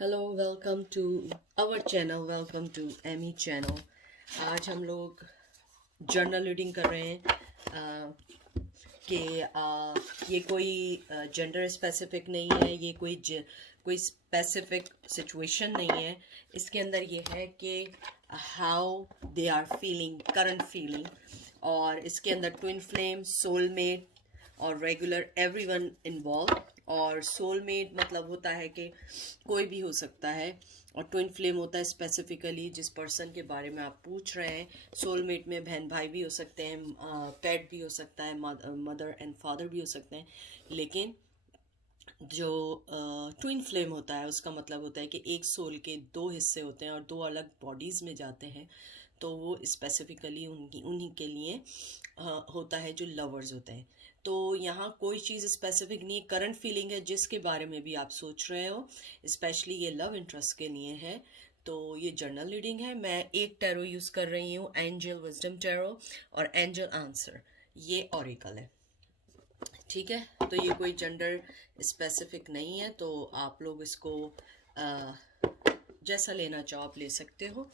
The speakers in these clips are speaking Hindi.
Hello, welcome to our channel, welcome to Amy channel. आज हम लोग जर्नल रीडिंग कर रहे हैं कि ये कोई जेंडर स्पेसिफिक नहीं है, ये कोई स्पेसिफिक सिचुएशन नहीं है। इसके अंदर ये है कि how they are feeling, current feeling, और इसके अंदर ट्विन फ्लेम, सोलमेट और रेगुलर एवरीवन इन्वॉल्व। और सोलमेट मतलब होता है कि कोई भी हो सकता है, और ट्विन फ्लेम होता है स्पेसिफिकली जिस पर्सन के बारे में आप पूछ रहे हैं। सोलमेट में बहन भाई भी हो सकते हैं, पेट भी हो सकता है, मदर एंड फादर भी हो सकते हैं। लेकिन जो ट्विन फ्लेम होता है उसका मतलब होता है कि एक सोल के दो हिस्से होते हैं और दो अलग बॉडीज़ में जाते हैं। तो वो स्पेसिफिकली उन्हीं के लिए होता है जो लवर्स होते हैं। तो यहाँ कोई चीज़ स्पेसिफिक नहीं है, करंट फीलिंग है जिसके बारे में भी आप सोच रहे हो, स्पेशली ये लव इंटरेस्ट के लिए है। तो ये जर्नल रीडिंग है। मैं एक टैरो यूज़ कर रही हूँ, एंजल विजडम टैरो, और एंजल आंसर, ये ऑरिकल है। ठीक है, तो ये कोई जेंडर स्पेसिफिक नहीं है, तो आप लोग इसको जैसा लेना चाहो आप ले सकते हो।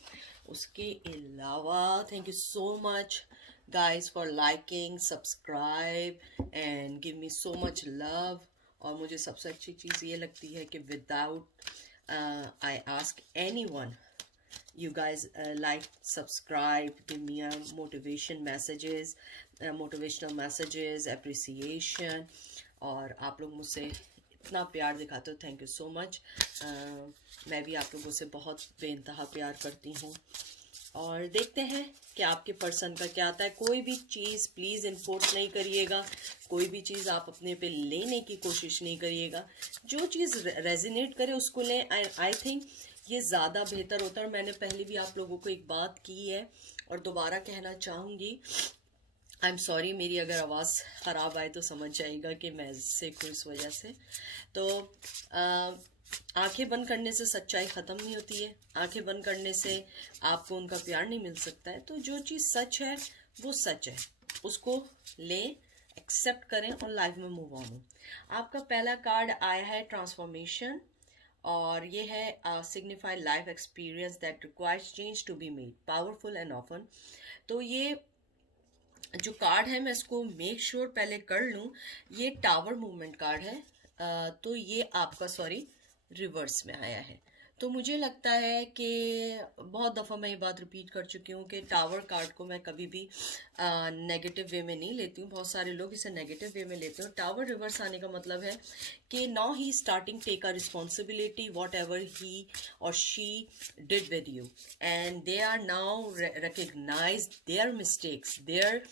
उसके अलावा thank you so much guys for liking, subscribe and give me so much love। और मुझे सबसे अच्छी चीज़ ये लगती है कि without I ask anyone, you guys like, subscribe, give me a motivational messages, appreciation, और आप लोग मुझसे इतना प्यार दिखाते हो, थैंक यू सो मच। मैं भी आप लोगों से बहुत बेइंतहा प्यार करती हूँ। और देखते हैं कि आपके पर्सन का क्या आता है। कोई भी चीज़ प्लीज़ इम्पोर्ट नहीं करिएगा, कोई भी चीज़ आप अपने पे लेने की कोशिश नहीं करिएगा। जो चीज़ रेजिनेट करे उसको लें। आई थिंक ये ज़्यादा बेहतर होता है। और मैंने पहले भी आप लोगों को एक बात की है और दोबारा कहना चाहूँगी। आई एम सॉरी, मेरी अगर आवाज़ ख़राब आए तो समझ जाएगा कि मैं सिक हूँ इस वजह से। तो आंखें बंद करने से सच्चाई ख़त्म नहीं होती है, आंखें बंद करने से आपको उनका प्यार नहीं मिल सकता है। तो जो चीज़ सच है वो सच है, उसको लें, एक्सेप्ट करें और लाइफ में मूव ऑन हो। आपका पहला कार्ड आया है ट्रांसफॉर्मेशन, और ये है signify life experience that requires change to be made powerful and often. तो ये जो कार्ड है मैं इसको मेक श्योर पहले कर लूँ। ये टावर मूवमेंट कार्ड है। तो ये आपका सॉरी रिवर्स में आया है। तो मुझे लगता है कि बहुत दफ़ा मैं ये बात रिपीट कर चुकी हूँ कि टावर कार्ड को मैं कभी भी नेगेटिव वे में नहीं लेती हूँ। बहुत सारे लोग इसे नेगेटिव वे में लेते हैं। टावर रिवर्स आने का मतलब है कि now he starting take a responsibility whatever he और she did with you, and they are now recognise their mistakes, there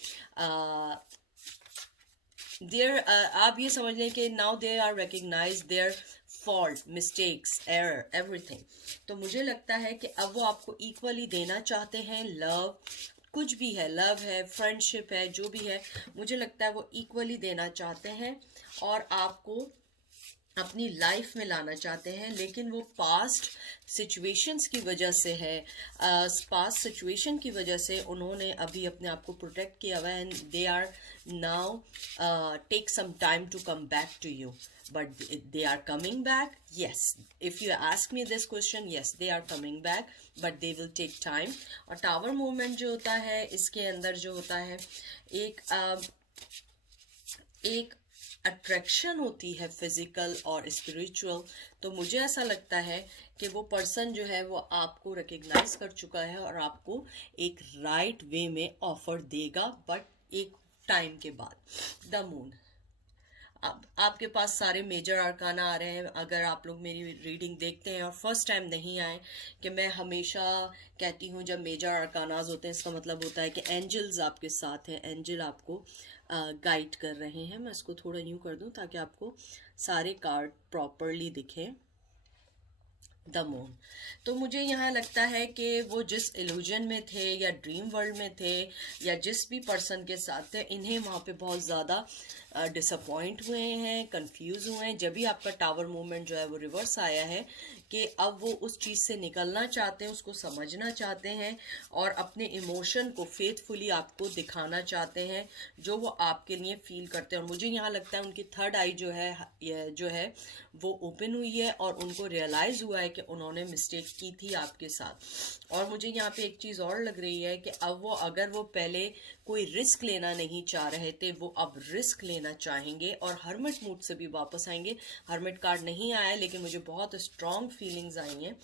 आप ये समझ लें कि now they are recognise their fault, mistakes, error, everything. तो मुझे लगता है कि अब वो आपको इक्वली देना चाहते हैं। लव कुछ भी है, लव है, फ्रेंडशिप है, जो भी है, मुझे लगता है वो इक्वली देना चाहते हैं और आपको अपनी लाइफ में लाना चाहते हैं। लेकिन वो पास्ट सिचुएशंस की वजह से है, पास्ट सिचुएशन की वजह से उन्होंने अभी अपने आप को प्रोटेक्ट किया हुआ है, and they are now take some time to come back to you, but they are coming back. Yes, if you ask me this question, yes, they are coming back, but they will take time। और टावर मूवमेंट जो होता है इसके अंदर जो होता है एक अट्रैक्शन होती है फिजिकल और स्पिरिचुअल। तो मुझे ऐसा लगता है कि वो पर्सन जो है वो आपको रिकग्नाइज कर चुका है और आपको एक राइट वे में ऑफर देगा, बट एक टाइम के बाद। द मून, अब आपके पास सारे मेजर आर्काना आ रहे हैं। अगर आप लोग मेरी रीडिंग देखते हैं और फर्स्ट टाइम नहीं आए, कि मैं हमेशा कहती हूँ जब मेजर आर्कानाज होते हैं इसका मतलब होता है कि एंजल्स आपके साथ हैं, एंजल आपको गाइड कर रहे हैं। मैं इसको थोड़ा यूँ कर दूँ ताकि आपको सारे कार्ड प्रॉपरली दिखें। द मून, तो मुझे यहाँ लगता है कि वो जिस इल्यूजन में थे या ड्रीम वर्ल्ड में थे या जिस भी पर्सन के साथ थे, इन्हें वहाँ पे बहुत ज़्यादा डिसअपॉइंट हुए हैं, कंफ्यूज हुए हैं। जब भी आपका टावर मूवमेंट जो है वो रिवर्स आया है कि अब वो उस चीज़ से निकलना चाहते हैं, उसको समझना चाहते हैं और अपने इमोशन को फेथफुली आपको दिखाना चाहते हैं जो वो आपके लिए फील करते हैं। और मुझे यहाँ लगता है उनकी थर्ड आई जो है वो ओपन हुई है और उनको रियलाइज़ हुआ है कि उन्होंने मिस्टेक की थी आपके साथ। और मुझे यहाँ पे एक चीज़ और लग रही है कि अब वो, अगर वो पहले कोई रिस्क लेना नहीं चाह रहे थे, वो अब रिस्क लेना चाहेंगे और हर्मिट मूड से भी वापस आएंगे। हर्मिट कार्ड नहीं आया लेकिन मुझे बहुत स्ट्रॉन्ग फीलिंग्स आई हैं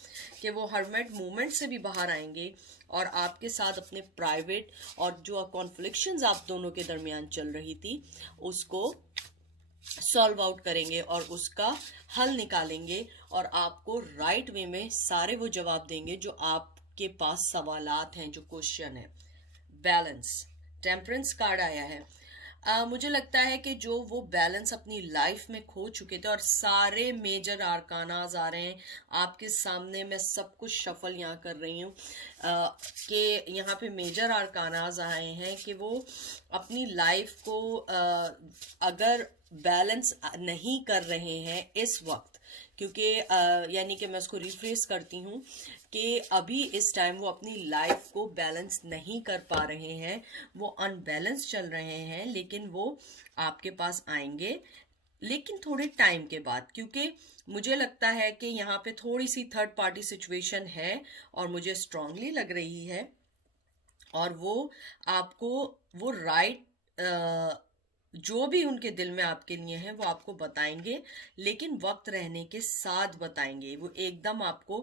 कि वो हर्मिट मूवमेंट से भी बाहर आएंगे और आपके साथ अपने प्राइवेट और जो कॉन्फ्लिक्शंस आप दोनों के दरमियान चल रही थी उसको सॉल्व आउट करेंगे और उसका हल निकालेंगे और आपको राइट वे में सारे वो जवाब देंगे जो आपके पास सवालात हैं, जो क्वेश्चन है। बैलेंस, टेम्परेंस कार्ड आया है। मुझे लगता है कि जो वो बैलेंस अपनी लाइफ में खो चुके थे, और सारे मेजर आर्कानाज आ रहे हैं आपके सामने, मैं सब कुछ शफल यहाँ कर रही हूँ कि यहाँ पे मेजर आर्कानाज आए हैं कि वो अपनी लाइफ को अगर बैलेंस नहीं कर रहे हैं इस वक्त, क्योंकि यानी कि मैं उसको रिफ्रेश करती हूँ कि अभी इस टाइम वो अपनी लाइफ को बैलेंस नहीं कर पा रहे हैं, वो अनबैलेंस चल रहे हैं, लेकिन वो आपके पास आएंगे, लेकिन थोड़े टाइम के बाद, क्योंकि मुझे लगता है कि यहाँ पे थोड़ी सी थर्ड पार्टी सिचुएशन है और मुझे स्ट्रांगली लग रही है। और वो आपको वो राइट जो भी उनके दिल में आपके लिए है वो आपको बताएंगे, लेकिन वक्त रहने के साथ बताएंगे। वो एकदम आपको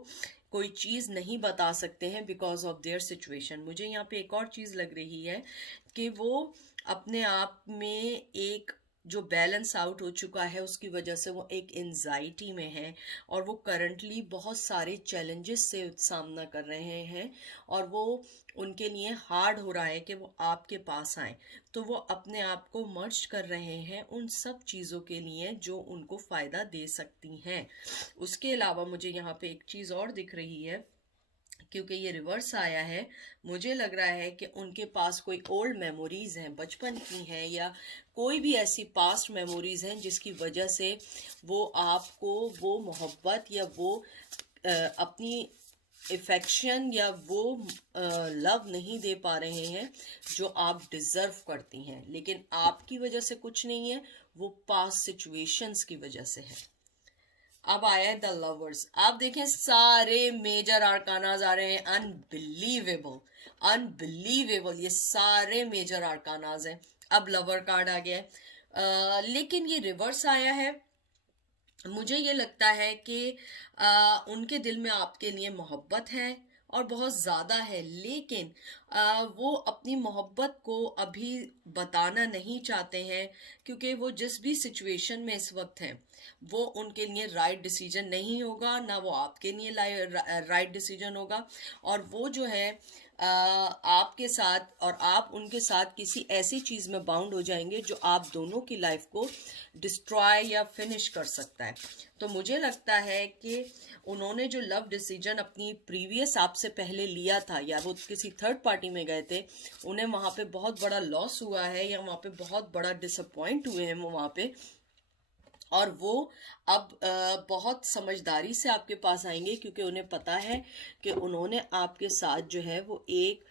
कोई चीज़ नहीं बता सकते हैं बिकॉज ऑफ देयर सिचुएशन। मुझे यहाँ पे एक और चीज़ लग रही है कि वो अपने आप में एक जो बैलेंस आउट हो चुका है उसकी वजह से वो एक एंजाइटी में है और वो करंटली बहुत सारे चैलेंजेस से सामना कर रहे हैं और वो उनके लिए हार्ड हो रहा है कि वो आपके पास आए। तो वो अपने आप को मर्ज कर रहे हैं उन सब चीज़ों के लिए जो उनको फ़ायदा दे सकती हैं। उसके अलावा मुझे यहाँ पे एक चीज़ और दिख रही है, क्योंकि ये रिवर्स आया है, मुझे लग रहा है कि उनके पास कोई ओल्ड मेमोरीज हैं, बचपन की हैं, या कोई भी ऐसी पास्ट मेमोरीज हैं जिसकी वजह से वो आपको वो मोहब्बत या वो अपनी इफेक्शन या वो लव नहीं दे पा रहे हैं जो आप डिजर्व करती हैं। लेकिन आपकी वजह से कुछ नहीं है, वो पास्ट सिचुएशंस की वजह से है। अब आया है द लवर्स। आप देखें सारे मेजर आर्कानाज आ रहे हैं, अनबिलीवेबल अनबिलीवेबल, ये सारे मेजर आर्कानाज हैं। अब लवर कार्ड आ गया है, लेकिन ये रिवर्स आया है। मुझे ये लगता है कि उनके दिल में आपके लिए मोहब्बत है और बहुत ज़्यादा है, लेकिन वो अपनी मोहब्बत को अभी बताना नहीं चाहते हैं, क्योंकि वो जिस भी सिचुएशन में इस वक्त हैं वो उनके लिए राइट डिसीजन नहीं होगा, ना वो आपके लिए राइट डिसीजन होगा। और वो जो है आपके साथ और आप उनके साथ किसी ऐसी चीज़ में बाउंड हो जाएंगे जो आप दोनों की लाइफ को डिस्ट्रॉय या फिनिश कर सकता है। तो मुझे लगता है कि उन्होंने जो लव डिसीजन अपनी प्रीवियस आपसे पहले लिया था, या वो किसी थर्ड पार्टी में गए थे, उन्हें वहाँ पे बहुत बड़ा लॉस हुआ है या वहाँ पे बहुत बड़ा डिसअपॉइंट हुए हैं वो वहाँ पे, और वो अब बहुत समझदारी से आपके पास आएंगे, क्योंकि उन्हें पता है कि उन्होंने आपके साथ जो है वो एक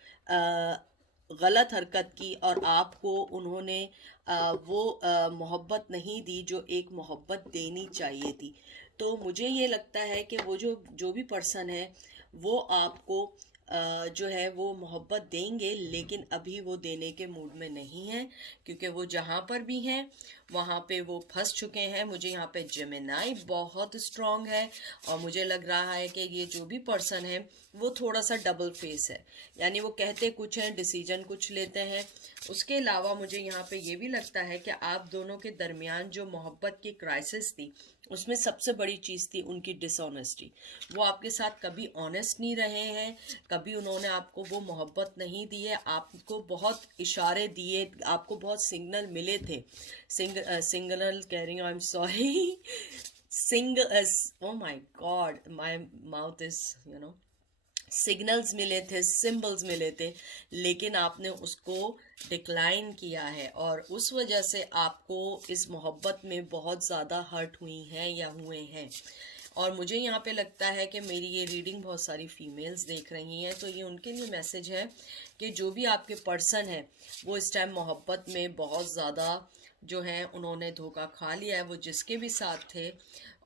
गलत हरकत की और आपको उन्होंने वो मोहब्बत नहीं दी जो एक मोहब्बत देनी चाहिए थी। तो मुझे ये लगता है कि वो जो भी पर्सन है वो आपको जो है वो मोहब्बत देंगे, लेकिन अभी वो देने के मूड में नहीं है, क्योंकि वो जहाँ पर भी हैं वहाँ पे वो फंस चुके हैं। मुझे यहाँ पे जेमिनाई बहुत स्ट्रांग है और मुझे लग रहा है कि ये जो भी पर्सन है वो थोड़ा सा डबल फेस है, यानी वो कहते कुछ हैं, डिसीजन कुछ लेते हैं। उसके अलावा मुझे यहाँ पे ये भी लगता है कि आप दोनों के दरमियान जो मोहब्बत की क्राइसिस थी उसमें सबसे बड़ी चीज़ थी उनकी डिसऑनेस्टी। वो आपके साथ कभी ऑनेस्ट नहीं रहे हैं, कभी उन्होंने आपको वो मोहब्बत नहीं दी है, आपको बहुत इशारे दिए, आपको बहुत सिग्नल मिले थे, सिग्नल कह रही हूँ, I am sorry, oh my God, my mouth is signals मिले थे, सिंबल्स मिले थे, लेकिन आपने उसको डिक्लाइन किया है और उस वजह से आपको इस मोहब्बत में बहुत ज़्यादा हर्ट हुई हैं या हुए हैं। और मुझे यहाँ पे लगता है कि मेरी ये रीडिंग बहुत सारी फीमेल्स देख रही हैं, तो ये उनके लिए मैसेज है कि जो भी आपके पर्सन है वो इस टाइम मोहब्बत में बहुत ज़्यादा जो है उन्होंने धोखा खा लिया है, वो जिसके भी साथ थे।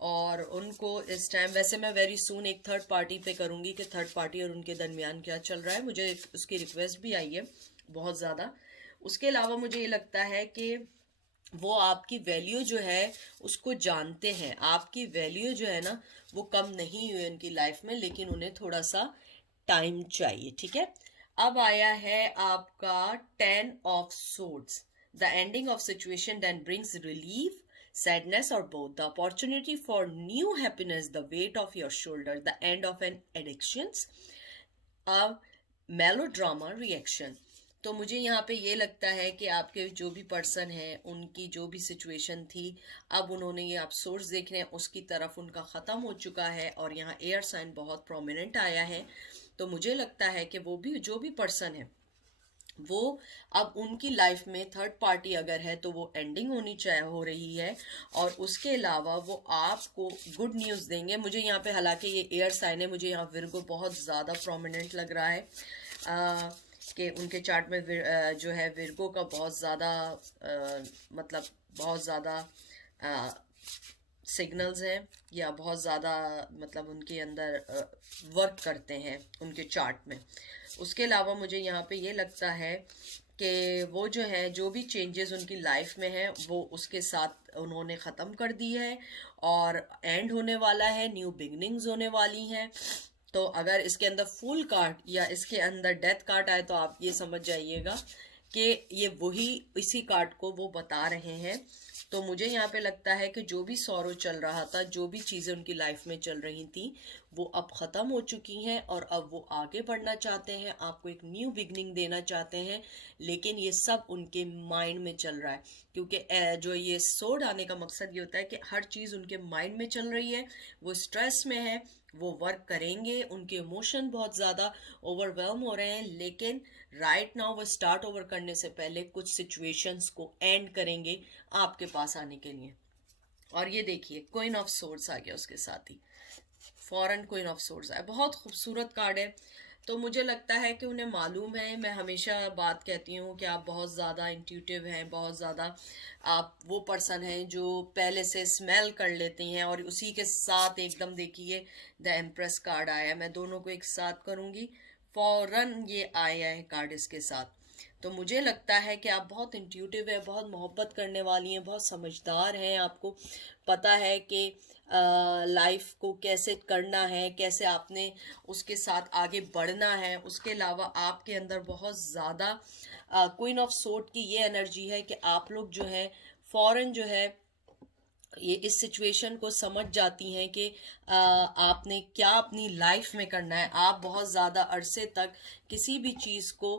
और उनको इस टाइम, वैसे मैं वेरी सून एक थर्ड पार्टी पे करूँगी कि थर्ड पार्टी और उनके दरमियान क्या चल रहा है, मुझे उसकी रिक्वेस्ट भी आई है बहुत ज़्यादा। उसके अलावा मुझे ये लगता है कि वो आपकी वैल्यू जो है उसको जानते हैं, आपकी वैल्यू जो है ना वो कम नहीं हुई उनकी लाइफ में, लेकिन उन्हें थोड़ा सा टाइम चाहिए, ठीक है। अब आया है आपका 10 of swords, the ending of situation then brings relief, sadness or both, the opportunity for new happiness, the weight of your shoulder, the end of an addictions, a melodrama reaction। तो मुझे यहाँ पे ये लगता है कि आपके जो भी पर्सन है उनकी जो भी सिचुएशन थी, अब उन्होंने ये आप सोर्स देख रहे हैं उसकी तरफ उनका ख़त्म हो चुका है, और यहाँ एयर साइन बहुत प्रोमिनेंट आया है। तो मुझे लगता है कि वो भी जो भी पर्सन है वो अब उनकी लाइफ में थर्ड पार्टी अगर है तो वो एंडिंग होनी चाहिए, हो रही है, और उसके अलावा वो आपको गुड न्यूज़ देंगे। मुझे यहाँ पे, हालांकि ये एयर साइन है, मुझे यहाँ विर्गो बहुत ज़्यादा प्रोमिनेंट लग रहा है कि उनके चार्ट में जो है विर्गो का बहुत ज़्यादा मतलब बहुत ज़्यादा सिग्नल्स हैं, या बहुत ज़्यादा मतलब उनके अंदर वर्क करते हैं उनके चार्ट में। उसके अलावा मुझे यहाँ पे ये लगता है कि वो जो है जो भी चेंजेस उनकी लाइफ में है वो उसके साथ उन्होंने ख़त्म कर दी है, और एंड होने वाला है, न्यू बिगनिंग्स होने वाली हैं। तो अगर इसके अंदर फुल कार्ड या इसके अंदर डेथ कार्ड आए तो आप ये समझ जाइएगा कि ये वही इसी कार्ड को वो बता रहे हैं। तो मुझे यहाँ पे लगता है कि जो भी सौरो चल रहा था, जो भी चीज़ें उनकी लाइफ में चल रही थी वो अब ख़त्म हो चुकी हैं, और अब वो आगे बढ़ना चाहते हैं, आपको एक न्यू बिगनिंग देना चाहते हैं। लेकिन ये सब उनके माइंड में चल रहा है, क्योंकि जो ये सोड आने का मकसद ये होता है कि हर चीज़ उनके माइंड में चल रही है, वो स्ट्रेस में है, वो वर्क करेंगे, उनके इमोशन बहुत ज़्यादा ओवरवेलम हो रहे हैं, लेकिन राइट नाउ वो स्टार्ट ओवर करने से पहले कुछ सिचुएशंस को एंड करेंगे आपके पास आने के लिए। और ये देखिए क्वीन ऑफ सोर्ड्स आ गया, उसके साथ ही फॉरेन क्वीन ऑफ सोर्ड्स आया, बहुत खूबसूरत कार्ड है। तो मुझे लगता है कि उन्हें मालूम है, मैं हमेशा बात कहती हूँ कि आप बहुत ज़्यादा इंट्यूटिव हैं, बहुत ज़्यादा आप वो पर्सन हैं जो पहले से स्मेल कर लेती हैं, और उसी के साथ एकदम देखिए द एम्प्रेस कार्ड आया, मैं दोनों को एक साथ करूँगी, फौरन ये आया है कार्ड इसके साथ। तो मुझे लगता है कि आप बहुत इंट्यूटिव है, बहुत मोहब्बत करने वाली हैं, बहुत समझदार हैं, आपको पता है कि लाइफ को कैसे करना है, कैसे आपने उसके साथ आगे बढ़ना है। उसके अलावा आपके अंदर बहुत ज़्यादा क्वीन ऑफ सोर्ड की ये एनर्जी है कि आप लोग जो है फौरन जो है ये इस सिचुएशन को समझ जाती हैं कि आपने क्या अपनी लाइफ में करना है। आप बहुत ज़्यादा अरसे तक किसी भी चीज़ को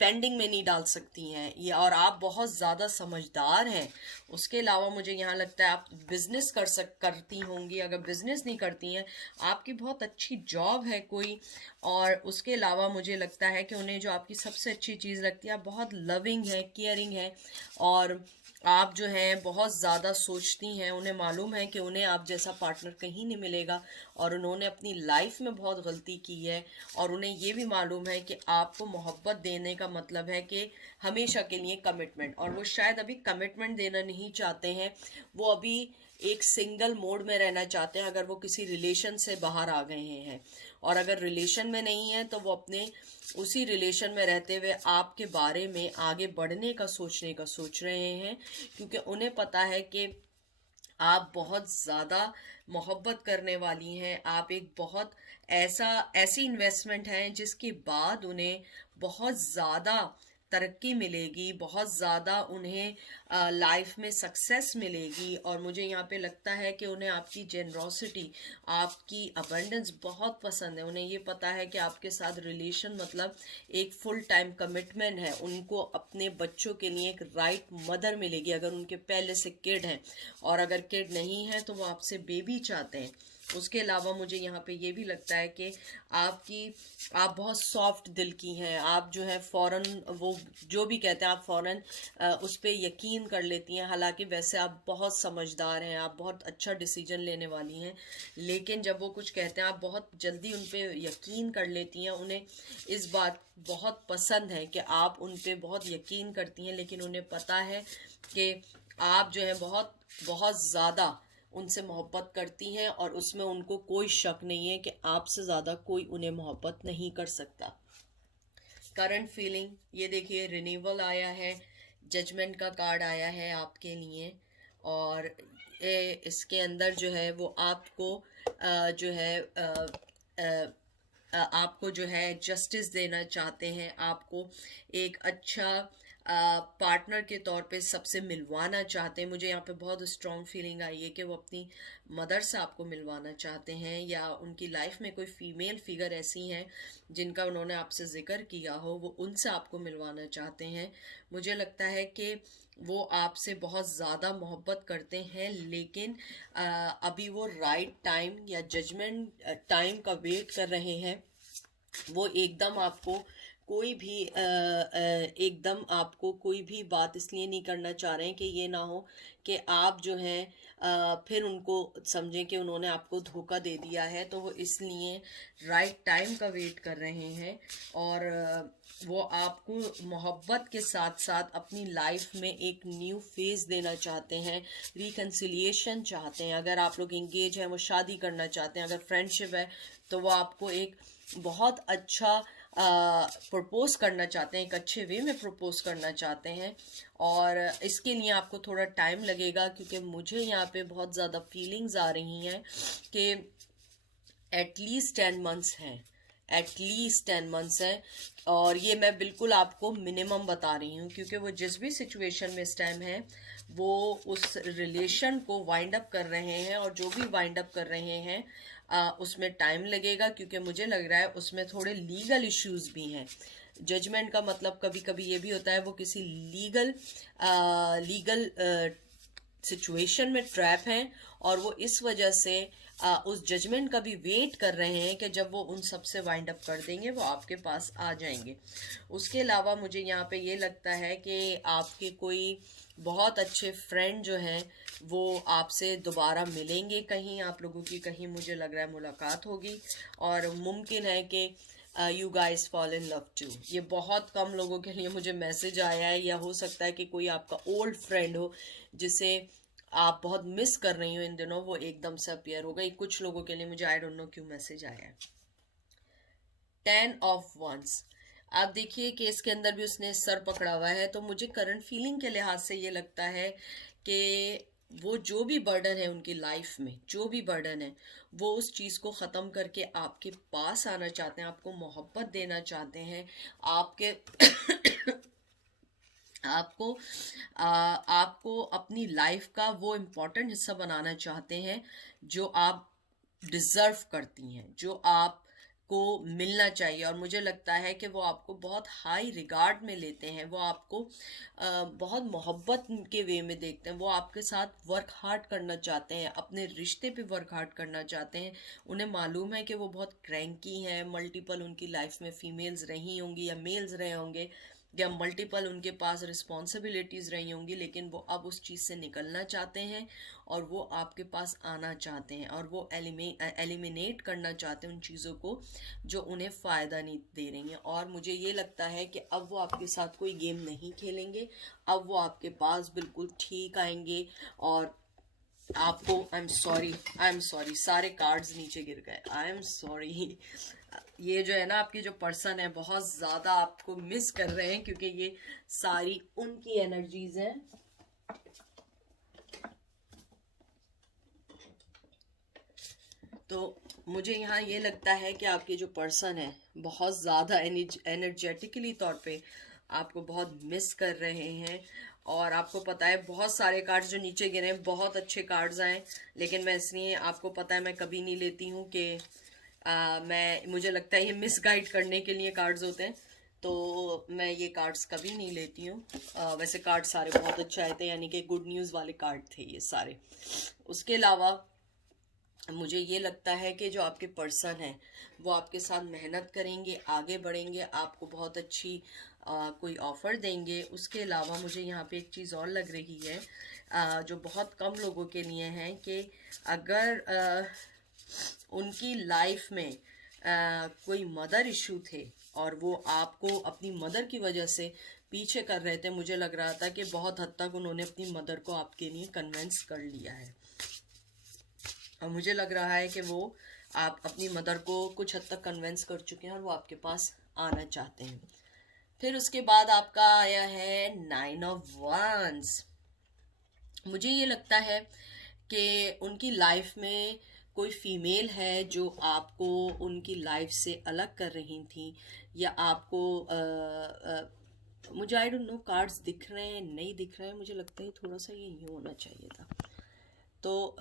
पेंडिंग में नहीं डाल सकती हैं ये, और आप बहुत ज़्यादा समझदार हैं। उसके अलावा मुझे यहाँ लगता है आप बिज़नेस करती होंगी, अगर बिज़नेस नहीं करती हैं आपकी बहुत अच्छी जॉब है कोई। और उसके अलावा मुझे लगता है कि उन्हें जो आपकी सबसे अच्छी चीज़ लगती है, आप बहुत लविंग है, केयरिंग है, और आप जो हैं बहुत ज़्यादा सोचती हैं। उन्हें मालूम है कि उन्हें आप जैसा पार्टनर कहीं नहीं मिलेगा, और उन्होंने अपनी लाइफ में बहुत गलती की है, और उन्हें ये भी मालूम है कि आपको मोहब्बत देने का मतलब है कि हमेशा के लिए कमिटमेंट, और वो शायद अभी कमिटमेंट देना नहीं चाहते हैं, वो अभी एक सिंगल मोड में रहना चाहते हैं। अगर वो किसी रिलेशन से बाहर आ गए हैं, और अगर रिलेशन में नहीं है तो वो अपने उसी रिलेशन में रहते हुए आपके बारे में आगे बढ़ने का सोचने का सोच रहे हैं, क्योंकि उन्हें पता है कि आप बहुत ज़्यादा मोहब्बत करने वाली हैं। आप एक बहुत ऐसी इन्वेस्टमेंट हैं जिसके बाद उन्हें बहुत ज़्यादा तरक्की मिलेगी, बहुत ज़्यादा उन्हें लाइफ में सक्सेस मिलेगी। और मुझे यहाँ पे लगता है कि उन्हें आपकी जेनरोसिटी, आपकी अबंडेंस बहुत पसंद है। उन्हें ये पता है कि आपके साथ रिलेशन मतलब एक फुल टाइम कमिटमेंट है। उनको अपने बच्चों के लिए एक राइट मदर मिलेगी, अगर उनके पहले से किड हैं, और अगर किड नहीं है तो वो आपसे बेबी चाहते हैं। उसके अलावा मुझे यहाँ पे ये भी लगता है कि आप बहुत सॉफ्ट दिल की हैं। आप जो है फ़ौरन वो जो भी कहते हैं आप फ़ौरन उस पर यकीन कर लेती हैं। हालांकि वैसे आप बहुत समझदार हैं, आप बहुत अच्छा डिसीजन लेने वाली हैं, लेकिन जब वो कुछ कहते हैं आप बहुत जल्दी उन पर यकीन कर लेती हैं। उन्हें इस बात बहुत पसंद है कि आप उन पर बहुत यकीन करती हैं, लेकिन उन्हें पता है कि आप जो है बहुत बहुत ज़्यादा उनसे मोहब्बत करती हैं और उसमें उनको कोई शक नहीं है कि आपसे ज़्यादा कोई उन्हें मोहब्बत नहीं कर सकता। करंट फीलिंग, ये देखिए रिन्यूअल आया है, जजमेंट का कार्ड आया है आपके लिए, और इसके अंदर जो है वो आपको जो है आपको जो है जस्टिस देना चाहते हैं, आपको एक अच्छा पार्टनर के तौर पे सबसे मिलवाना चाहते हैं। मुझे यहाँ पे बहुत स्ट्रॉन्ग फीलिंग आई है कि वो अपनी मदर से आपको मिलवाना चाहते हैं, या उनकी लाइफ में कोई फीमेल फिगर ऐसी हैं जिनका उन्होंने आपसे जिक्र किया हो, वो उनसे आपको मिलवाना चाहते हैं। मुझे लगता है कि वो आपसे बहुत ज़्यादा मोहब्बत करते हैं, लेकिन अभी वो राइट टाइम या जजमेंट टाइम का वेट कर रहे हैं। वो एकदम आपको कोई भी बात इसलिए नहीं करना चाह रहे हैं कि ये ना हो कि आप जो हैं फिर उनको समझें कि उन्होंने आपको धोखा दे दिया है। तो वो इसलिए राइट टाइम का वेट कर रहे हैं, और वो आपको मोहब्बत के साथ साथ अपनी लाइफ में एक न्यू फेज देना चाहते हैं, रिकन्सिलिएशन चाहते हैं। अगर आप लोग इंगेज हैं, वो शादी करना चाहते हैं, अगर फ्रेंडशिप है तो वो आपको एक बहुत अच्छा प्रपोज करना चाहते हैं, एक अच्छे वे में प्रपोज करना चाहते हैं। और इसके लिए आपको थोड़ा टाइम लगेगा, क्योंकि मुझे यहाँ पे बहुत ज़्यादा फीलिंग्स आ रही हैं कि एटलीस्ट 10 मंथ्स हैं, एटलीस्ट 10 मंथ्स हैं। और ये मैं बिल्कुल आपको मिनिमम बता रही हूँ, क्योंकि वो जिस भी सिचुएशन में इस टाइम है वो उस रिलेशन को वाइंड अप कर रहे हैं, और जो भी वाइंड अप कर रहे हैं उसमें टाइम लगेगा, क्योंकि मुझे लग रहा है उसमें थोड़े लीगल इश्यूज भी हैं। जजमेंट का मतलब कभी कभी ये भी होता है वो किसी लीगल सिचुएशन में ट्रैप हैं, और वो इस वजह से उस जजमेंट का भी वेट कर रहे हैं कि जब वो उन सब से वाइंड अप कर देंगे वो आपके पास आ जाएंगे। उसके अलावा मुझे यहाँ पे ये लगता है कि आपके कोई बहुत अच्छे फ्रेंड जो हैं वो आपसे दोबारा मिलेंगे, कहीं आप लोगों की कहीं मुझे लग रहा है मुलाकात होगी, और मुमकिन है कि you guys fall in love too. ये बहुत कम लोगों के लिए मुझे मैसेज आया है, या हो सकता है कि कोई आपका ओल्ड फ्रेंड हो जिसे आप बहुत मिस कर रही हो इन दिनों, वो एकदम से अपीयर हो गई। कुछ लोगों के लिए मुझे आई डोंट नो क्यों मैसेज आया है। 10 ऑफ वंस, आप देखिए कि इसके अंदर भी उसने सर पकड़ा हुआ है। तो मुझे करंट फीलिंग के लिहाज से ये लगता है कि वो जो भी बर्डन है उनकी लाइफ में, जो भी बर्डन है, वो उस चीज़ को ख़त्म करके आपके पास आना चाहते हैं, आपको मोहब्बत देना चाहते हैं, आपके आपको अपनी लाइफ का वो इम्पोर्टेंट हिस्सा बनाना चाहते हैं जो आप डिज़र्व करती हैं, जो आपको मिलना चाहिए। और मुझे लगता है कि वो आपको बहुत हाई रिगार्ड में लेते हैं, वो आपको बहुत मोहब्बत के वे में देखते हैं, वो आपके साथ वर्क हार्ड करना चाहते हैं, अपने रिश्ते पे वर्क हार्ड करना चाहते हैं। उन्हें मालूम है कि वो बहुत क्रैंकी हैं, मल्टीपल उनकी लाइफ में फीमेल्स रही होंगी या मेल्स रहे होंगे, या मल्टीपल उनके पास रिस्पॉन्सिबिलिटीज़ रही होंगी, लेकिन वो अब उस चीज़ से निकलना चाहते हैं और वो आपके पास आना चाहते हैं, और वो एलिमिनेट करना चाहते हैं उन चीज़ों को जो उन्हें फ़ायदा नहीं दे रही हैं। और मुझे ये लगता है कि अब वो आपके साथ कोई गेम नहीं खेलेंगे, अब वो आपके पास बिल्कुल ठीक आएंगे। और आपको आई एम सॉरी सारे कार्ड्स नीचे गिर गए, आई एम सॉरी। ये जो है ना, आपके जो पर्सन है बहुत ज़्यादा आपको मिस कर रहे हैं, क्योंकि ये सारी उनकी एनर्जीज हैं। तो मुझे यहाँ ये लगता है कि आपके जो पर्सन है बहुत ज़्यादा एनर्जेटिकली तौर पे आपको बहुत मिस कर रहे हैं। और आपको पता है बहुत सारे कार्ड्स जो नीचे गिरे हैं बहुत अच्छे कार्ड्स आए, लेकिन मैं इसलिए आपको पता है मैं कभी नहीं लेती हूँ कि मुझे लगता है ये मिस गाइड करने के लिए कार्ड्स होते हैं, तो मैं ये कार्ड्स कभी नहीं लेती हूँ। वैसे कार्ड सारे बहुत अच्छे आए थे, यानी कि गुड न्यूज़ वाले कार्ड थे ये सारे। उसके अलावा मुझे ये लगता है कि जो आपके पर्सन हैं वो आपके साथ मेहनत करेंगे, आगे बढ़ेंगे, आपको बहुत अच्छी कोई ऑफ़र देंगे। उसके अलावा मुझे यहाँ पे एक चीज़ और लग रही है जो बहुत कम लोगों के लिए है कि अगर उनकी लाइफ में कोई मदर इशू थे और वो आपको अपनी मदर की वजह से पीछे कर रहे थे, मुझे लग रहा था कि बहुत हद तक उन्होंने अपनी मदर को आपके लिए कन्विंस कर लिया है। और मुझे लग रहा है कि वो आप अपनी मदर को कुछ हद तक कन्विंस कर चुके हैं और वो आपके पास आना चाहते हैं। फिर उसके बाद आपका आया है 9 ऑफ वंस। मुझे ये लगता है कि उनकी लाइफ में कोई फीमेल है जो आपको उनकी लाइफ से अलग कर रही थी, या आपको मुझे आई डोंट नो कार्ड्स दिख रहे हैं नहीं दिख रहे हैं, मुझे लगता है थोड़ा सा ये यूँ होना चाहिए था। तो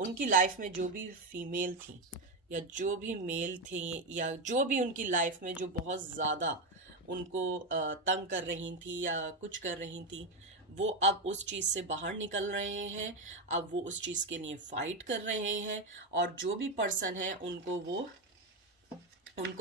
उनकी लाइफ में जो भी फीमेल थी या जो भी मेल थे या जो भी उनकी लाइफ में जो बहुत ज़्यादा उनको तंग कर रही थी या कुछ कर रही थी, वो अब उस चीज़ से बाहर निकल रहे हैं। अब वो उस चीज़ के लिए फाइट कर रहे हैं और जो भी पर्सन है उनको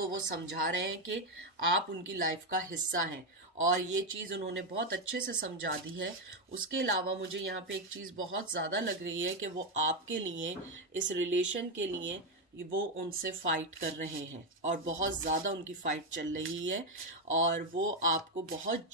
वो समझा रहे हैं कि आप उनकी लाइफ का हिस्सा हैं, और ये चीज़ उन्होंने बहुत अच्छे से समझा दी है। उसके अलावा मुझे यहाँ पे एक चीज़ बहुत ज़्यादा लग रही है कि वो आपके लिए, इस रिलेशन के लिए, वो उनसे फाइट कर रहे हैं और बहुत ज़्यादा उनकी फाइट चल रही है, और वो आपको बहुत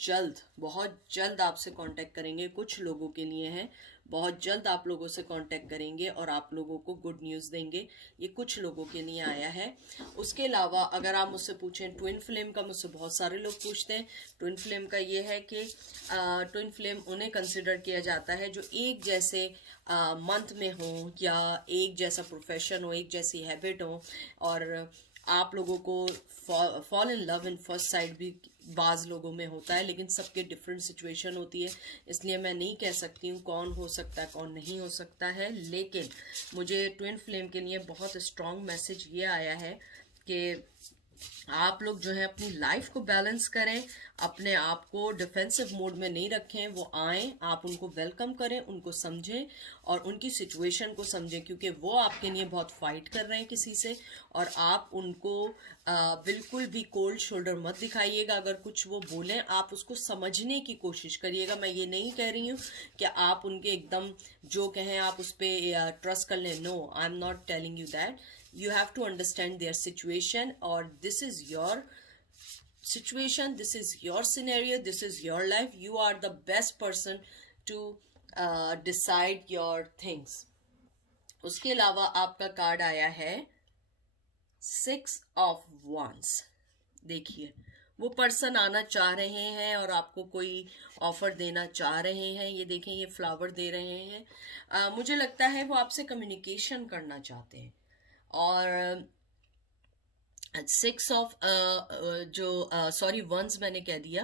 जल्द आपसे कांटेक्ट करेंगे। कुछ लोगों के लिए है, बहुत जल्द आप लोगों से कांटेक्ट करेंगे और आप लोगों को गुड न्यूज़ देंगे। ये कुछ लोगों के लिए आया है। उसके अलावा अगर आप मुझसे पूछें ट्विन फ्लेम का, मुझसे बहुत सारे लोग पूछते हैं। ट्विन फ्लेम का ये है कि ट्विन फ्लेम उन्हें कंसिडर किया जाता है जो एक जैसे मंथ में हो, या एक जैसा प्रोफेशन हो, एक जैसी हैबिट हो, और आप लोगों को fall in love in first side भी बाज़ लोगों में होता है, लेकिन सबके डिफरेंट सिचुएशन होती है, इसलिए मैं नहीं कह सकती हूँ कौन हो सकता है कौन नहीं हो सकता है। लेकिन मुझे ट्विन फ्लेम के लिए बहुत स्ट्रॉन्ग मैसेज ये आया है कि आप लोग जो है अपनी लाइफ को बैलेंस करें, अपने आप को डिफेंसिव मोड में नहीं रखें। वो आएँ, आप उनको वेलकम करें, उनको समझें और उनकी सिचुएशन को समझें, क्योंकि वो आपके लिए बहुत फाइट कर रहे हैं किसी से, और आप उनको बिल्कुल भी कोल्ड शोल्डर मत दिखाइएगा। अगर कुछ वो बोलें आप उसको समझने की कोशिश करिएगा। मैं ये नहीं कह रही हूँ कि आप उनके एकदम जो कहें आप उस पर ट्रस्ट कर लें। No, I am not telling you that. You have to understand their situation, or this is your situation, this is your scenario, this is your life. You are the best person to decide your things. उसके अलावा आपका कार्ड आया है 6 ऑफ वंस। देखिए, वो पर्सन आना चाह रहे हैं और आपको कोई ऑफर देना चाह रहे हैं। ये देखें, ये फ्लावर दे रहे हैं। मुझे लगता है वो आपसे कम्युनिकेशन करना चाहते हैं। और 6 ऑफ जो सॉरी वंस मैंने कह दिया,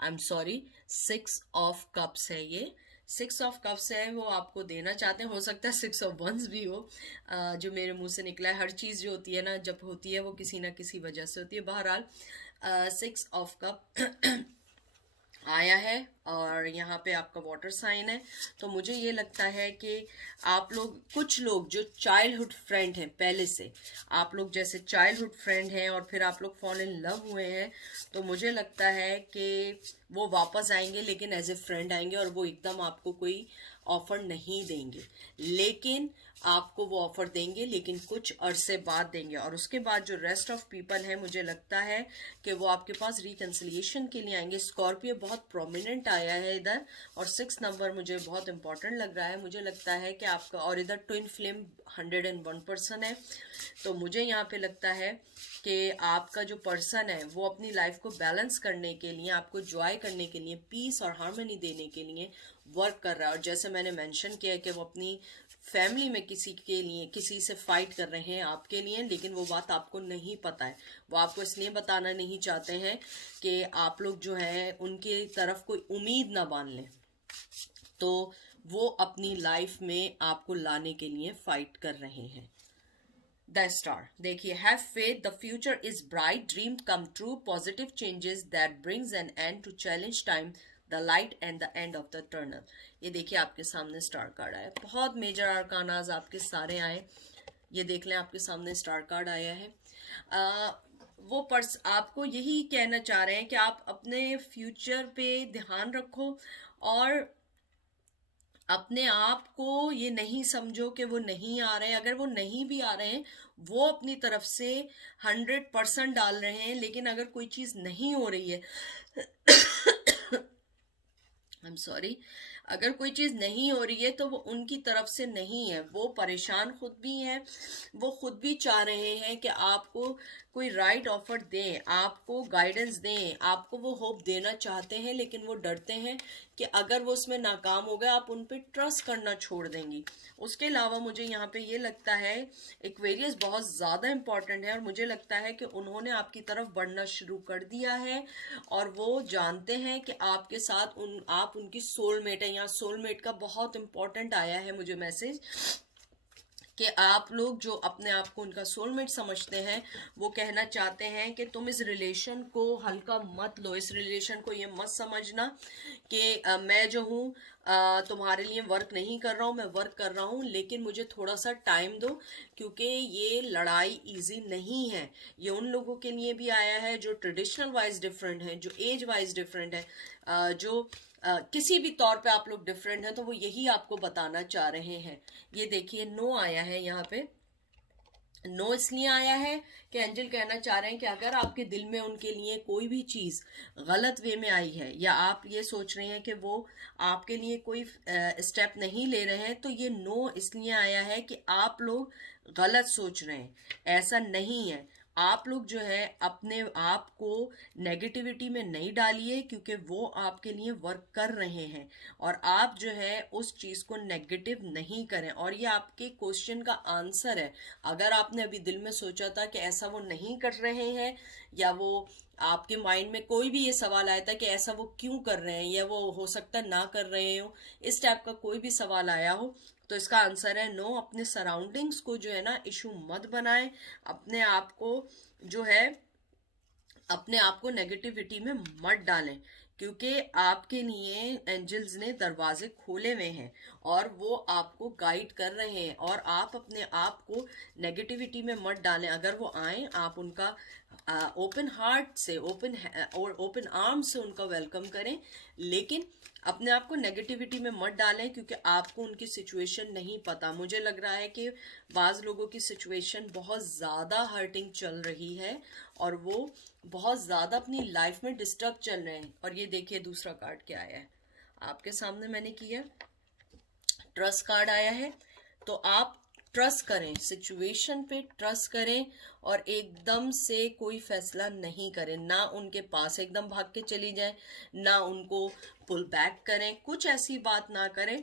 I am sorry, 6 of cups है। ये 6 ऑफ कप्स है, वो आपको देना चाहते हैं। हो सकता है 6 ऑफ वंस भी हो, जो मेरे मुंह से निकला है। हर चीज़ जो होती है ना, जब होती है वो किसी ना किसी वजह से होती है। बहरहाल 6 ऑफ कप आया है और यहाँ पे आपका वाटर साइन है। तो मुझे ये लगता है कि आप लोग, कुछ लोग जो चाइल्डहुड फ्रेंड हैं पहले से, आप लोग जैसे चाइल्डहुड फ्रेंड हैं और फिर आप लोग फॉल इन लव हुए हैं, तो मुझे लगता है कि वो वापस आएंगे, लेकिन एज ए फ्रेंड आएंगे और वो एकदम आपको कोई ऑफर नहीं देंगे, लेकिन आपको वो ऑफर देंगे, लेकिन कुछ अरसे बाद देंगे। और उसके बाद जो रेस्ट ऑफ पीपल है, मुझे लगता है कि वो आपके पास रिकन्सिलिएशन के लिए आएंगे। स्कॉर्पियो बहुत प्रोमिनेंट आया है इधर, और 6 नंबर मुझे बहुत इंपॉर्टेंट लग रहा है। मुझे लगता है कि आपका, और इधर ट्विन फ्लेम 101% है। तो मुझे यहाँ पे लगता है कि आपका जो पर्सन है वो अपनी लाइफ को बैलेंस करने के लिए, आपको जॉय करने के लिए, पीस और हार्मनी देने के लिए वर्क कर रहा है। और जैसे मैंने मेंशन किया है कि वो अपनी फैमिली में किसी के लिए, किसी से फाइट कर रहे हैं आपके लिए, लेकिन वो बात आपको नहीं पता है। वो आपको इसलिए बताना नहीं चाहते हैं कि आप लोग जो है उनके तरफ कोई उम्मीद ना बांध लें। तो वो अपनी लाइफ में आपको लाने के लिए फाइट कर रहे हैं। द स्टार, देखिए, have faith, the future is bright, dream come true, positive changes that brings an end to challenge time, the light and the end of the tunnel. ये देखिए आपके सामने स्टार कार्ड आया, बहुत मेजर आर्कानाज आपके सारे आए। ये देख लें आपके सामने स्टार कार्ड आया है। वो पर्स आपको यही कहना चाह रहे हैं कि आप अपने फ्यूचर पे ध्यान रखो और अपने आप को ये नहीं समझो कि वो नहीं आ रहे हैं। अगर वो नहीं भी आ रहे हैं, वो अपनी तरफ से 100% डाल रहे हैं, लेकिन अगर कोई चीज़ नहीं हो रही है आई एम सॉरी, अगर कोई चीज़ नहीं हो रही है तो वो उनकी तरफ से नहीं है। वो परेशान खुद भी हैं, वो खुद भी चाह रहे हैं कि आपको कोई राइट ऑफर दें, आपको गाइडेंस दें, आपको वो होप देना चाहते हैं, लेकिन वो डरते हैं कि अगर वो उसमें नाकाम हो गए आप उन पर ट्रस्ट करना छोड़ देंगी। उसके अलावा मुझे यहाँ पे ये लगता है एक्वेरियस बहुत ज़्यादा इम्पॉर्टेंट है, और मुझे लगता है कि उन्होंने आपकी तरफ बढ़ना शुरू कर दिया है और वो जानते हैं कि आपके साथ आप उनकी सोलमेट है। यहाँ सोलमेट का बहुत इम्पॉर्टेंट आया है मुझे मैसेज कि आप लोग जो अपने आप को उनका सोलमेट समझते हैं, वो कहना चाहते हैं कि तुम इस रिलेशन को हल्का मत लो, इस रिलेशन को ये मत समझना कि मैं जो हूँ तुम्हारे लिए वर्क नहीं कर रहा हूँ, मैं वर्क कर रहा हूँ, लेकिन मुझे थोड़ा सा टाइम दो, क्योंकि ये लड़ाई इजी नहीं है। ये उन लोगों के लिए भी आया है जो ट्रेडिशनल वाइज डिफरेंट है, जो एज वाइज डिफरेंट है, जो किसी भी तौर पे आप लोग डिफरेंट हैं, तो वो यही आपको बताना चाह रहे हैं। ये देखिए नो आया है यहाँ पे। नो इसलिए आया है कि एंजल कहना चाह रहे हैं कि अगर आपके दिल में उनके लिए कोई भी चीज़ गलत वे में आई है, या आप ये सोच रहे हैं कि वो आपके लिए कोई स्टेप नहीं ले रहे हैं, तो ये नो इसलिए आया है कि आप लोग गलत सोच रहे हैं। ऐसा नहीं है। आप लोग जो है अपने आप को नेगेटिविटी में नहीं डालिए, क्योंकि वो आपके लिए वर्क कर रहे हैं, और आप जो है उस चीज़ को नेगेटिव नहीं करें। और ये आपके क्वेश्चन का आंसर है। अगर आपने अभी दिल में सोचा था कि ऐसा वो नहीं कर रहे हैं, या वो आपके माइंड में कोई भी ये सवाल आया था कि ऐसा वो क्यों कर रहे हैं, या वो हो सकता ना कर रहे हो, इस टाइप का कोई भी सवाल आया हो, तो इसका आंसर है नो। अपने सराउंडिंग्स को जो है ना इशू मत बनाएं, अपने आप को जो है अपने आप को नेगेटिविटी में मत डालें, क्योंकि आपके लिए एंजल्स ने दरवाजे खोले हुए हैं और वो आपको गाइड कर रहे हैं, और आप अपने आप को नेगेटिविटी में मत डालें। अगर वो आए, आप उनका ओपन हार्ट से, ओपन आर्म से उनका वेलकम करें, लेकिन अपने आप को नेगेटिविटी में मत डालें, क्योंकि आपको उनकी सिचुएशन नहीं पता। मुझे लग रहा है कि बाज़ लोगों की सिचुएशन बहुत ज़्यादा हर्टिंग चल रही है और वो बहुत ज़्यादा अपनी लाइफ में डिस्टर्ब चल रहे हैं। और ये देखिए दूसरा कार्ड क्या आया है आपके सामने, मैंने किया ट्रस्ट कार्ड आया है। तो आप ट्रस्ट करें, सिचुएशन पे ट्रस्ट करें, और एकदम से कोई फैसला नहीं करें। ना उनके पास एकदम भाग के चली जाएं, ना उनको पुल बैक करें, कुछ ऐसी बात ना करें।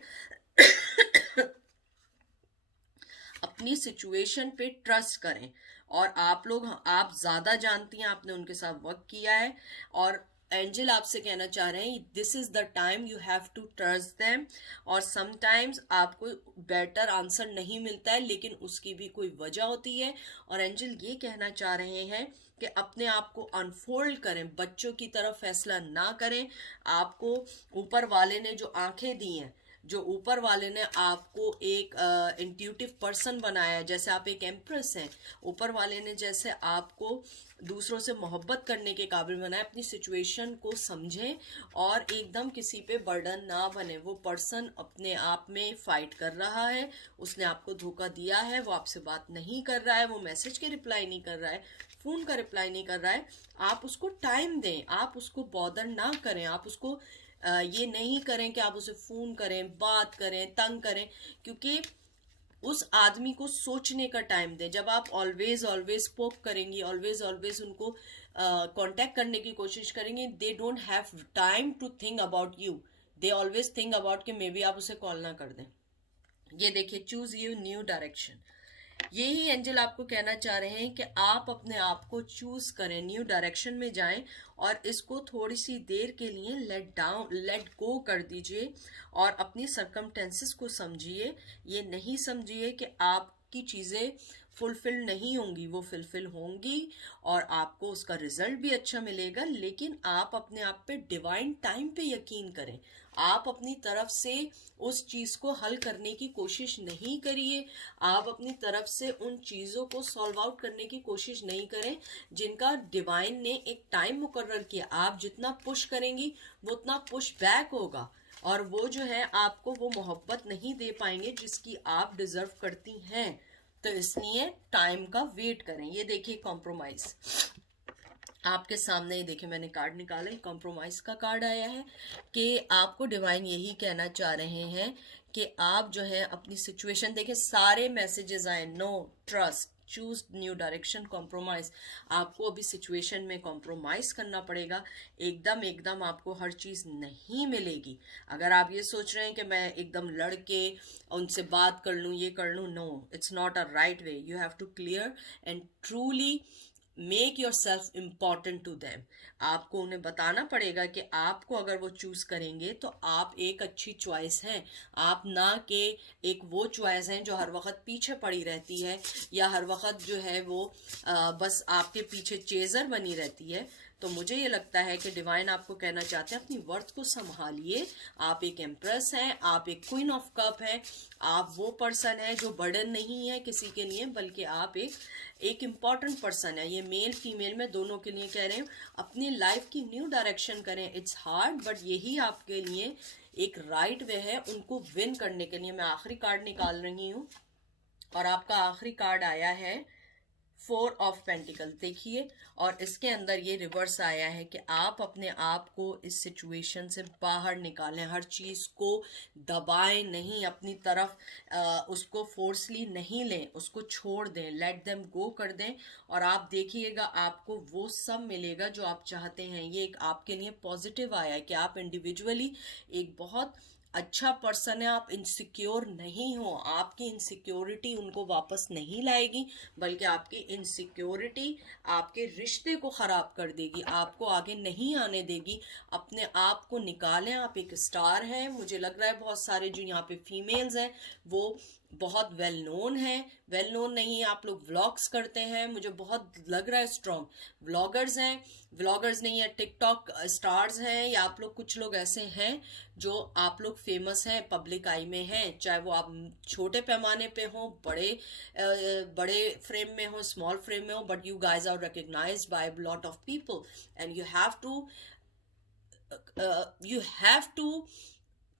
अपनी सिचुएशन पे ट्रस्ट करें। और आप ज़्यादा जानती हैं, आपने उनके साथ वर्क किया है, और एंजल आपसे कहना चाह रहे हैं this is the time you have to trust them. और समटाइम्स आपको बेटर आंसर नहीं मिलता है, लेकिन उसकी भी कोई वजह होती है। और एंजल ये कहना चाह रहे हैं कि अपने आप को अनफोल्ड करें, बच्चों की तरफ फैसला ना करें। आपको ऊपर वाले ने जो आंखें दी हैं, जो ऊपर वाले ने आपको एक इंट्यूटिव पर्सन बनाया, जैसे आप एक एम्प्रेस हैं, ऊपर वाले ने जैसे आपको दूसरों से मोहब्बत करने के काबिल बनाया। अपनी सिचुएशन को समझें और एकदम किसी पे बर्डन ना बने। वो पर्सन अपने आप में फाइट कर रहा है, उसने आपको धोखा दिया है, वो आपसे बात नहीं कर रहा है, वो मैसेज के रिप्लाई नहीं कर रहा है, फोन का रिप्लाई नहीं कर रहा है। आप उसको टाइम दें, आप उसको बॉदर ना करें, आप उसको ये नहीं करें कि आप उसे फोन करें, बात करें, तंग करें, क्योंकि उस आदमी को सोचने का टाइम दें। जब आप ऑलवेज ऑलवेज पोक करेंगी, ऑलवेज ऑलवेज उनको कांटेक्ट करने की कोशिश करेंगे, they don't have time to think about you, they always think about कि मे बी आप उसे कॉल ना कर दें। ये देखिए चूज यू न्यू डायरेक्शन। यही एंजल आपको कहना चाह रहे हैं कि आप अपने आप को चूज करें, न्यू डायरेक्शन में जाएं, और इसको थोड़ी सी देर के लिए लेट गो कर दीजिए, और अपनी सरकमटेंसेस को समझिए। ये नहीं समझिए कि आप आपकी चीज़ें फुलफिल नहीं होंगी, वो फुलफिल होंगी और आपको उसका रिजल्ट भी अच्छा मिलेगा। लेकिन आप अपने आप पे डिवाइन टाइम पे यकीन करें। आप अपनी तरफ से उस चीज़ को हल करने की कोशिश नहीं करिए, आप अपनी तरफ से उन चीज़ों को सॉल्व आउट करने की कोशिश नहीं करें जिनका डिवाइन ने एक टाइम मुकर्रर किया। आप जितना पुश करेंगी वो उतना पुश बैक होगा और वो जो है आपको वो मोहब्बत नहीं दे पाएंगे जिसकी आप डिजर्व करती हैं। तो इसलिए टाइम का वेट करें। ये देखिए कॉम्प्रोमाइज आपके सामने ही, देखिए मैंने कार्ड निकाला, कॉम्प्रोमाइज का कार्ड आया है कि आपको डिवाइन यही कहना चाह रहे हैं कि आप जो है अपनी सिचुएशन, देखिए सारे मैसेजेस आए, no, trust, choose new direction, compromise. आपको अभी सिचुएशन में कॉम्प्रोमाइज करना पड़ेगा। एकदम आपको हर चीज नहीं मिलेगी। अगर आप ये सोच रहे हैं कि मैं एकदम लड़ के उनसे बात कर लूं, ये कर लूं, no, it's not a right way. You have to clear and truly make yourself important to them. आपको उन्हें बताना पड़ेगा कि आपको अगर वो चूज करेंगे तो आप एक अच्छी चॉइस हैं, आप ना कि एक वो चॉइस हैं जो हर वक्त पीछे पड़ी रहती है या हर वक्त जो है वो बस आपके पीछे चेजर बनी रहती है। तो मुझे ये लगता है कि डिवाइन आपको कहना चाहते हैं अपनी वर्थ को संभालिए। आप एक एम्प्रेस हैं, आप एक क्वीन ऑफ कप हैं, आप वो पर्सन है जो बर्डन नहीं है किसी के लिए, बल्कि आप एक इम्पॉर्टेंट पर्सन है। ये मेल फीमेल में दोनों के लिए कह रहे हैं। अपनी लाइफ की न्यू डायरेक्शन करें। इट्स हार्ड बट यही आपके लिए एक राइट वे है उनको विन करने के लिए। मैं आखिरी कार्ड निकाल रही हूँ और आपका आखिरी कार्ड आया है 4 ऑफ पेंटिकल, देखिए, और इसके अंदर ये रिवर्स आया है कि आप अपने आप को इस सिचुएशन से बाहर निकालें। हर चीज़ को दबाएं नहीं अपनी तरफ, उसको फोर्सली नहीं लें, उसको छोड़ दें, लेट देम गो कर दें और आप देखिएगा आपको वो सब मिलेगा जो आप चाहते हैं। ये एक आपके लिए पॉजिटिव आया है कि आप इंडिविजुअली एक बहुत अच्छा पर्सन है। आप इनसिक्योर नहीं हो, आपकी इनसिक्योरिटी उनको वापस नहीं लाएगी, बल्कि आपकी इनसिक्योरिटी आपके रिश्ते को खराब कर देगी, आपको आगे नहीं आने देगी। अपने आप को निकालें, आप एक स्टार हैं। मुझे लग रहा है बहुत सारे जो यहाँ पे फीमेल्स हैं वो बहुत वेल नोन है, वेल नोन नहीं, आप लोग व्लॉग्स करते हैं, मुझे बहुत लग रहा है स्ट्रॉन्ग व्लॉगर्स हैं, व्लॉगर्स नहीं है, टिकटॉक स्टार्स हैं, या आप लोग कुछ लोग ऐसे हैं जो आप लोग फेमस हैं, पब्लिक आई में हैं, चाहे वो आप छोटे पैमाने पे हो, बड़े फ्रेम में हो, स्मॉल फ्रेम में हो, but you guys are recognised by lot of people and you have to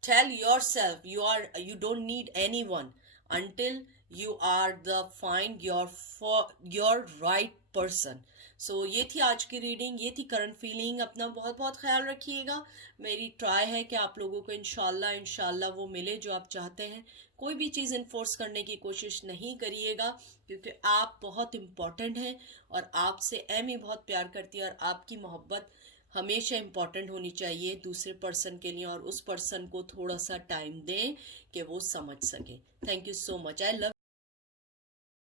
tell yourself you don't need anyone until you are the find your right person. सो ये थी आज की रीडिंग, ये थी करंट फीलिंग। अपना बहुत बहुत ख्याल रखिएगा। मेरी ट्राई है कि आप लोगों को इंशाल्लाह वो मिले जो आप चाहते हैं। कोई भी चीज़ इन्फोर्स करने की कोशिश नहीं करिएगा क्योंकि आप बहुत इम्पॉर्टेंट हैं और आपसे एमी बहुत प्यार करती है और आपकी मोहब्बत हमेशा इम्पॉर्टेंट होनी चाहिए दूसरे पर्सन के लिए, और उस पर्सन को थोड़ा सा टाइम दें कि वो समझ सके। Thank you so much. I love